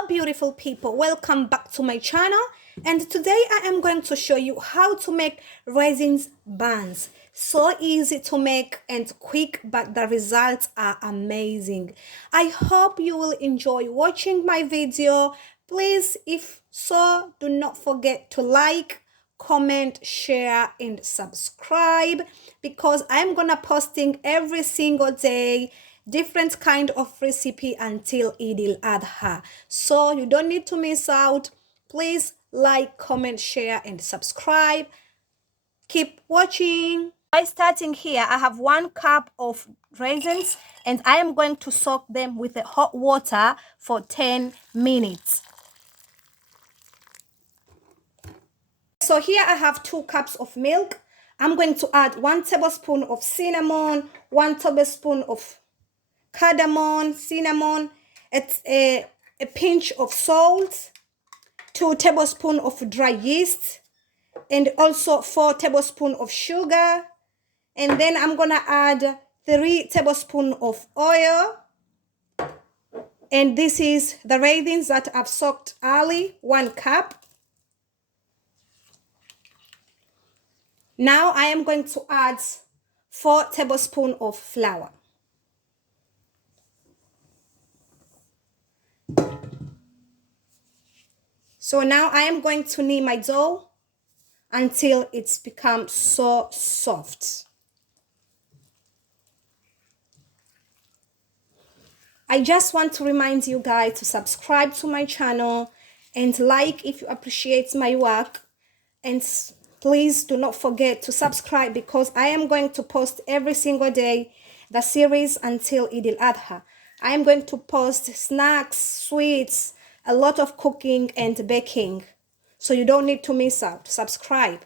Hello beautiful people, welcome back to my channel, and today I am going to show you how to make raisins buns. So easy to make and quick, but the results are amazing. I hope you will enjoy watching my video. Please, if so, do not forget to like, comment, share and subscribe, because I'm gonna posting every single day different kind of recipe until Eid al-Adha, so you don't need to miss out. Please like, comment, share and subscribe. Keep watching. By starting here, I have 1 cup of raisins and I am going to soak them with the hot water for 10 minutes. So here I have 2 cups of milk. I'm going to add 1 tablespoon of cinnamon, 1 tablespoon of cardamom, cinnamon, it's a pinch of salt, 2 tablespoons of dry yeast, and also 4 tablespoons of sugar. And then I'm gonna add 3 tablespoons of oil. And this is the raisins that I've soaked early, 1 cup. Now I am going to add 4 tablespoons of flour. So now I am going to knead my dough until it's become so soft. I just want to remind you guys to subscribe to my channel and like if you appreciate my work. And please do not forget to subscribe, because I am going to post every single day the series until Eid al-Adha. I am going to post snacks, sweets, a lot of cooking and baking, so you don't need to miss out. Subscribe.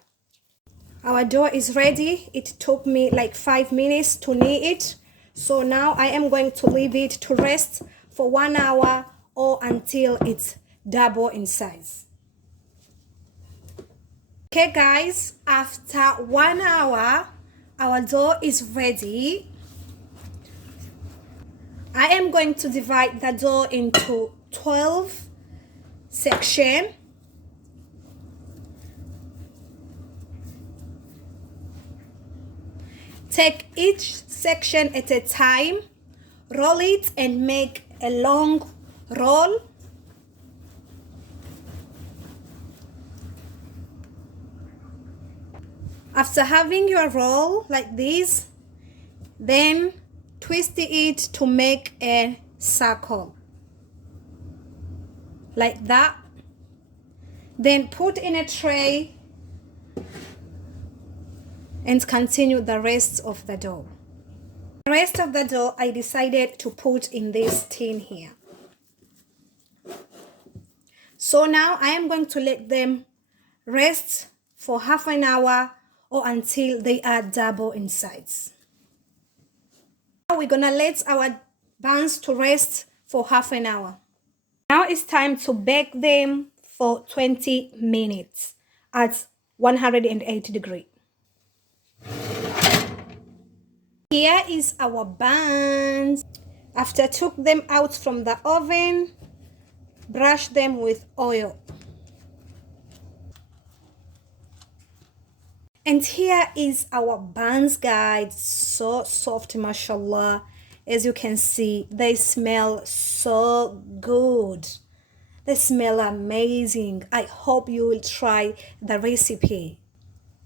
Our dough is ready. It took me like 5 minutes to knead it. So now I am going to leave it to rest for 1 hour or until it's double in size. Okay guys, after 1 hour, our dough is ready. I am going to divide the dough into 12 sections. Take each section at a time, roll it and make a long roll. After having your roll like this, then twist it to make a circle like that. Then put in a tray and continue the rest of the dough. The rest of the dough I decided to put in this tin here. So now I am going to let them rest for half an hour or until they are double in size. Now we're gonna let our buns to rest for half an hour. Now it's time to bake them for 20 minutes at 180 degrees. Here is our buns. After took them out from the oven, brush them with oil. And here is our buns, guys. So soft, mashallah. As you can see, they smell so good. They smell amazing. I hope you will try the recipe.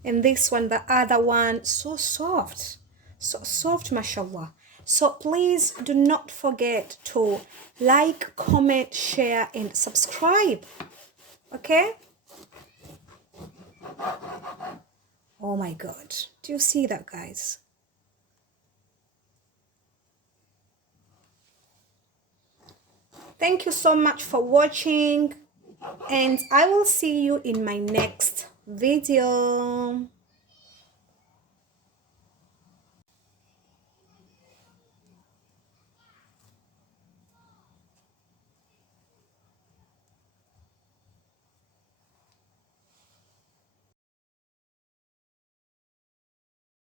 And this one, the other one, so soft. So soft, mashallah. So please do not forget to like, comment, share and subscribe. Okay? Oh my god, do you see that, guys? Thank you so much for watching, and I will see you in my next video.